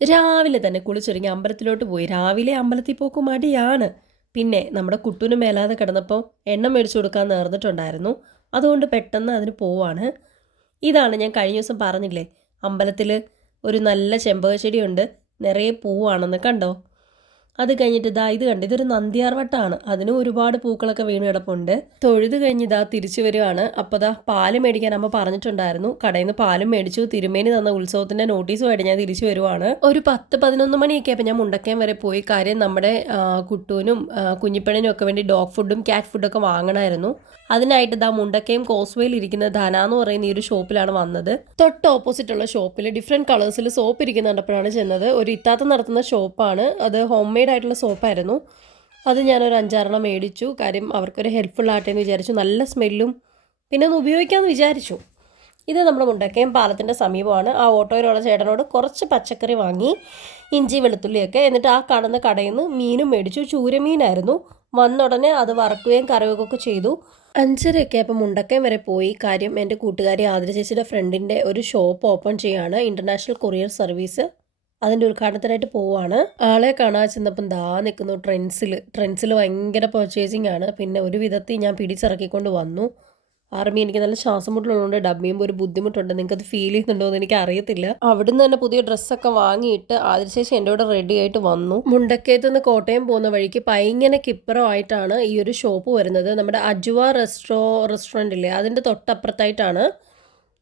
രാവിലെ തന്നെ കുളിച്ചൊരുങ്ങി അമ്പലത്തിലോട്ട് പോയി. രാവിലെ അമ്പലത്തിൽ പോക്ക് മടിയാണ്. പിന്നെ നമ്മുടെ കുട്ടൂന് മേലാതെ കിടന്നപ്പോൾ എണ്ണ മേടിച്ചു കൊടുക്കാൻ നേർന്നിട്ടുണ്ടായിരുന്നു. അതുകൊണ്ട് പെട്ടെന്ന് അതിന് പോവാണ്. ഇതാണ് ഞാൻ കഴിഞ്ഞ ദിവസം പറഞ്ഞില്ലേ, അമ്പലത്തിൽ ഒരു നല്ല ചെമ്പകച്ചെടിയുണ്ട്, നിറയെ പൂവാണെന്ന് കണ്ടോ. അത് കഴിഞ്ഞിട്ട് ഇത് കണ്ട്, ഇതൊരു നന്ദിയാർവട്ടമാണ്. അതിനും ഒരുപാട് പൂക്കളൊക്കെ വീണ് കിടപ്പുണ്ട്. തൊഴുത് കഴിഞ്ഞ് തിരിച്ചു വരുവാണ്. അപ്പോൾ പാല് മേടിക്കാൻ അമ്മ പറഞ്ഞിട്ടുണ്ടായിരുന്നു. കടയിൽ നിന്ന് പാലും മേടിച്ചു. തിരുമേനി തന്ന ഉത്സവത്തിന്റെ നോട്ടീസുമായിട്ട് ഞാൻ തിരിച്ചു വരുവാണ്. ഒരു 10-11 മണിയൊക്കെ ആയപ്പോൾ ഞാൻ മുണ്ടക്കയം വരെ പോയി. കാര്യം നമ്മുടെ കുട്ടൂനും കുഞ്ഞിപ്പണിനും ഒക്കെ വേണ്ടി ഡോഗ് ഫുഡും ക്യാറ്റ് ഫുഡൊക്കെ വാങ്ങണമായിരുന്നു. അതിനായിട്ട് മുണ്ടക്കയം കോസ്വേയിൽ ഇരിക്കുന്ന ധന എന്ന് പറയുന്ന ഈ ഒരു ഷോപ്പിലാണ് വന്നത്. തൊട്ട് ഓപ്പോസിറ്റ് ഉള്ള ഷോപ്പിൽ ഡിഫറെൻറ്റ് കളേഴ്സിൽ സോപ്പ് ഇരിക്കുന്നുണ്ടപ്പോഴാണ് ചെന്നത്. ഒരു ഇത്താത്ത നടത്തുന്ന ഷോപ്പാണ് അത്. ഹോം മെയ്ഡ് ആയിട്ടുള്ള സോപ്പായിരുന്നു. അത് ഞാനൊരു 5-6 മേടിച്ചു. കാര്യം അവർക്കൊരു ഹെൽപ്ഫുൾ ആട്ടെ എന്ന് വിചാരിച്ചു. നല്ല സ്മെല്ലും പിന്നെ ഒന്ന് ഉപയോഗിക്കാമെന്ന് വിചാരിച്ചു. ഇത് നമ്മുടെ മുണ്ടക്കയം പാലത്തിൻ്റെ സമീപമാണ്. ആ ഓട്ടോയിലുള്ള ചേട്ടനോട് കുറച്ച് പച്ചക്കറി വാങ്ങി, ഇഞ്ചി വെളുത്തുള്ളിയൊക്കെ. എന്നിട്ട് ആ കാണുന്ന കടയിൽ നിന്ന് മീനും മേടിച്ചു. ചൂരമീനായിരുന്നു. വന്ന ഉടനെ അത് വറക്കുകയും കറിവെക്കുകയൊക്കെ ചെയ്തു. 5:30 ആയപ്പോൾ മുണ്ടക്കയം വരെ പോയി. കാര്യം എൻ്റെ കൂട്ടുകാരി ആതിര ചേച്ചിയുടെ ഫ്രണ്ടിൻ്റെ ഒരു ഷോപ്പ് ഓപ്പൺ ചെയ്യുകയാണ്, ഇൻ്റർനാഷണൽ കൊറിയർ സർവീസ്. അതിൻ്റെ ഉദ്ഘാടനത്തിനായിട്ട് പോവുകയാണ്. ആളെ കാണാൻ ചെന്നപ്പം നിൽക്കുന്നു ട്രെൻഡ്സിൽ ഭയങ്കര പർച്ചേസിങ് ആണ്. പിന്നെ ഒരു വിധത്തിൽ ഞാൻ പിടിച്ചിറക്കിക്കൊണ്ട് വന്നു. ആർമി എനിക്ക് നല്ല ശ്വാസം മുട്ടലുള്ളതുകൊണ്ട് ഡബ് ചെയ്യുമ്പോൾ ഒരു ബുദ്ധിമുട്ടുണ്ട്. നിങ്ങൾക്കത് ഫീൽ ചെയ്യുന്നുണ്ടോ എന്ന് എനിക്ക് അറിയത്തില്ല. അവിടുന്ന് തന്നെ പുതിയ ഡ്രസ്സൊക്കെ വാങ്ങിയിട്ട് അതിനുശേഷം എൻ്റെ കൂടെ റെഡി ആയിട്ട് വന്നു. മുണ്ടക്കയത്ത് നിന്ന് കോട്ടയം പോകുന്ന വഴിക്ക് പൈങ്ങനെ കിപ്പറമായിട്ടാണ് ഈ ഒരു ഷോപ്പ് വരുന്നത്. നമ്മുടെ അജുവ റെസ്റ്റോറൻറ്റ് ഇല്ലേ, അതിൻ്റെ തൊട്ടപ്പുറത്തായിട്ടാണ്.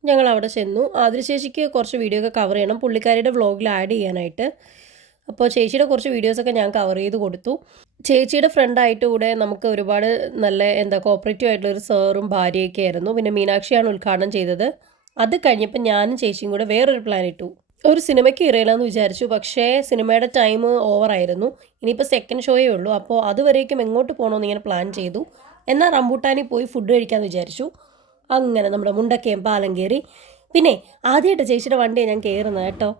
ഞങ്ങൾ അവിടെ ചെന്നു. ആതിരശേഷിക്ക് കുറച്ച് വീഡിയോ ഒക്കെ കവർ ചെയ്യണം, പുള്ളിക്കാരിയുടെ വ്ളോഗിൽ ആഡ് ചെയ്യാനായിട്ട്. അപ്പോൾ ചേച്ചിയുടെ കുറച്ച് വീഡിയോസൊക്കെ ഞാൻ കവർ ചെയ്ത് കൊടുത്തു. ചേച്ചിയുടെ ഫ്രണ്ടായിട്ട് കൂടെ നമുക്ക് ഒരുപാട് നല്ല കോപ്പറേറ്റീവ് ആയിട്ടുള്ള ഒരു സാറും ഭാര്യയൊക്കെ ആയിരുന്നു. പിന്നെ മീനാക്ഷിയാണ് ഉദ്ഘാടനം ചെയ്തത്. അത് കഴിഞ്ഞപ്പോൾ ഞാനും ചേച്ചിയും കൂടെ വേറൊരു പ്ലാൻ ഇട്ടു. ഒരു സിനിമയ്ക്ക് ഇറയില്ലെന്ന് വിചാരിച്ചു. പക്ഷേ സിനിമയുടെ ടൈം ഓവറായിരുന്നു. ഇനിയിപ്പോൾ സെക്കൻഡ് ഷോയേ ഉള്ളൂ. അപ്പോൾ അതുവരേക്കും എങ്ങോട്ട് പോകണമെന്ന് ഇങ്ങനെ പ്ലാൻ ചെയ്തു. എന്നാൽ റംബൂട്ടാനിൽ പോയി ഫുഡ് കഴിക്കാമെന്ന് വിചാരിച്ചു. അങ്ങനെ നമ്മുടെ മുണ്ടക്കയം പാലം കയറി. പിന്നെ ആദ്യമായിട്ട് ചേച്ചിയുടെ വണ്ടിയാണ് ഞാൻ കയറുന്നത് കേട്ടോ.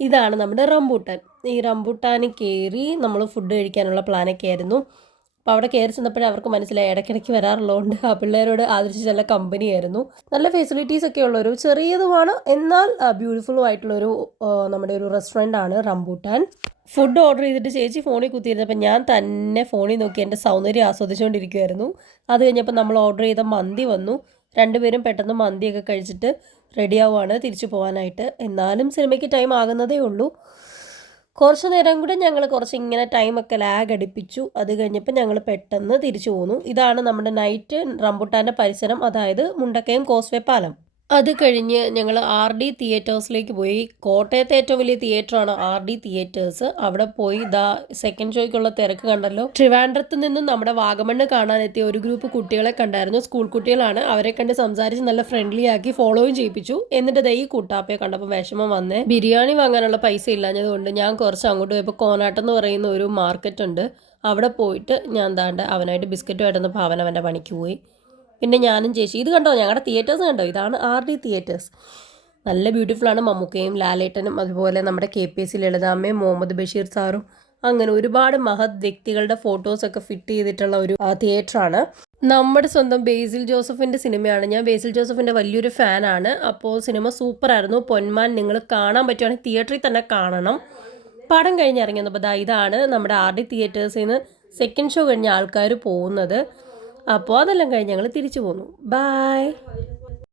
ഇതാണ് നമ്മുടെ റംബൂട്ടാൻ. ഈ റംബൂട്ടാനിൽ കയറി നമ്മൾ ഫുഡ് കഴിക്കാനുള്ള പ്ലാനൊക്കെ ആയിരുന്നു. അപ്പോൾ അവിടെ കയറി ചെന്നപ്പോഴേ അവർക്ക് മനസ്സിലായി, ഇടയ്ക്കിടയ്ക്ക് വരാറുള്ളതുകൊണ്ട് ആ പിള്ളേരോട് ആദരിച്ച് നല്ല കമ്പനിയായിരുന്നു. നല്ല ഫെസിലിറ്റീസ് ഒക്കെ ഉള്ളൊരു ചെറിയതുമാണ് എന്നാൽ ബ്യൂട്ടിഫുള്ളും ആയിട്ടുള്ളൊരു നമ്മുടെ ഒരു റെസ്റ്റോറൻ്റാണ് റംബൂട്ടാൻ. ഫുഡ് ഓർഡർ ചെയ്തിട്ട് ചേച്ചി ഫോണിൽ കുത്തിയിരുന്നപ്പോൾ ഞാൻ തന്നെ ഫോണിൽ നോക്കി എൻ്റെ സൗന്ദര്യം ആസ്വദിച്ചുകൊണ്ടിരിക്കുമായിരുന്നു. അത് കഴിഞ്ഞപ്പോൾ നമ്മൾ ഓർഡർ ചെയ്ത മന്തി വന്നു. രണ്ടുപേരും പെട്ടെന്ന് മന്തിയൊക്കെ കഴിച്ചിട്ട് റെഡിയാവുകയാണ് തിരിച്ചു പോകാനായിട്ട്. എന്നാലും സിനിമയ്ക്ക് ടൈം ആകുന്നതേ ഉള്ളൂ. കുറച്ച് നേരം കൂടെ ഞങ്ങൾ കുറച്ച് ഇങ്ങനെ ടൈമൊക്കെ ലാഗ് അടിപ്പിച്ചു. അത് കഴിഞ്ഞപ്പോൾ ഞങ്ങൾ പെട്ടെന്ന് തിരിച്ചു പോന്നു. ഇതാണ് നമ്മുടെ നൈറ്റ് റംബുട്ടാൻ്റെ പരിസരം, അതായത് മുണ്ടക്കയം കോസ്വേ പാലം. അത് കഴിഞ്ഞ് ഞങ്ങൾ RD തിയേറ്റേഴ്സിലേക്ക് പോയി. കോട്ടയത്തെ ഏറ്റവും വലിയ തിയേറ്ററാണ് RD തിയേറ്റേഴ്സ്. അവിടെ പോയി സെക്കൻഡ് ഷോയ്ക്കുള്ള തിരക്ക് കണ്ടല്ലോ. ട്രിവാൻഡ്രത്ത് നിന്നും നമ്മുടെ വാഗമണ്ണ് കാണാനെത്തിയ ഒരു ഗ്രൂപ്പ് കുട്ടികളെ കണ്ടായിരുന്നു. സ്കൂൾ കുട്ടികളാണ്. അവരെ കണ്ട് സംസാരിച്ച് നല്ല ഫ്രണ്ട്ലി ആക്കി ഫോളോയും ചെയ്യിപ്പിച്ചു. എന്നിട്ട് ഈ കൂട്ടാപ്പയെ കണ്ടപ്പോൾ വിഷമം വന്നേ. ബിരിയാണി വാങ്ങാനുള്ള പൈസ ഇല്ലാഞ്ഞതുകൊണ്ട് ഞാൻ കുറച്ച് അങ്ങോട്ട് പോയപ്പോൾ കോനാട്ടം എന്ന് പറയുന്ന ഒരു മാർക്കറ്റ് ഉണ്ട്, അവിടെ പോയിട്ട് ഞാൻ അവനായിട്ട് ബിസ്ക്കറ്റുമായിട്ട് വന്നപ്പോൾ അവൻ്റെ പണിക്ക് പോയി. പിന്നെ ഞാനും ചേച്ചി ഇത് കണ്ടോ, ഞങ്ങളുടെ തിയേറ്റേഴ്സ് കണ്ടോ, ഇതാണ് RD തിയേറ്റേഴ്സ്. നല്ല ബ്യൂട്ടിഫുള്ളാണ്. മമ്മൂക്കയും ലാലേട്ടനും അതുപോലെ നമ്മുടെ KPSC ലളിതാമ്മയും മുഹമ്മദ് ബഷീർ സാറും അങ്ങനെ ഒരുപാട് മഹത് വ്യക്തികളുടെ ഫോട്ടോസൊക്കെ ഫിറ്റ് ചെയ്തിട്ടുള്ള ഒരു തിയേറ്ററാണ്. നമ്മുടെ സ്വന്തം ബേസിൽ ജോസഫിൻ്റെ സിനിമയാണ്. ഞാൻ ബേസിൽ ജോസഫിൻ്റെ വലിയൊരു ഫാനാണ്. അപ്പോൾ സിനിമ സൂപ്പറായിരുന്നു. പൊന്മാൻ നിങ്ങൾ കാണാൻ പറ്റുവാണെങ്കിൽ തിയേറ്ററിൽ തന്നെ കാണണം. പടം കഴിഞ്ഞിറങ്ങി വന്നപ്പോൾ ഇതാണ് നമ്മുടെ RD തിയേറ്റേഴ്സിൽ നിന്ന് സെക്കൻഡ് ഷോ കഴിഞ്ഞ ആൾക്കാർ പോകുന്നത്. അപ്പോൾ അതെല്ലാം കഴിഞ്ഞ് ഞങ്ങൾ തിരിച്ചു പോന്നു. ബൈ.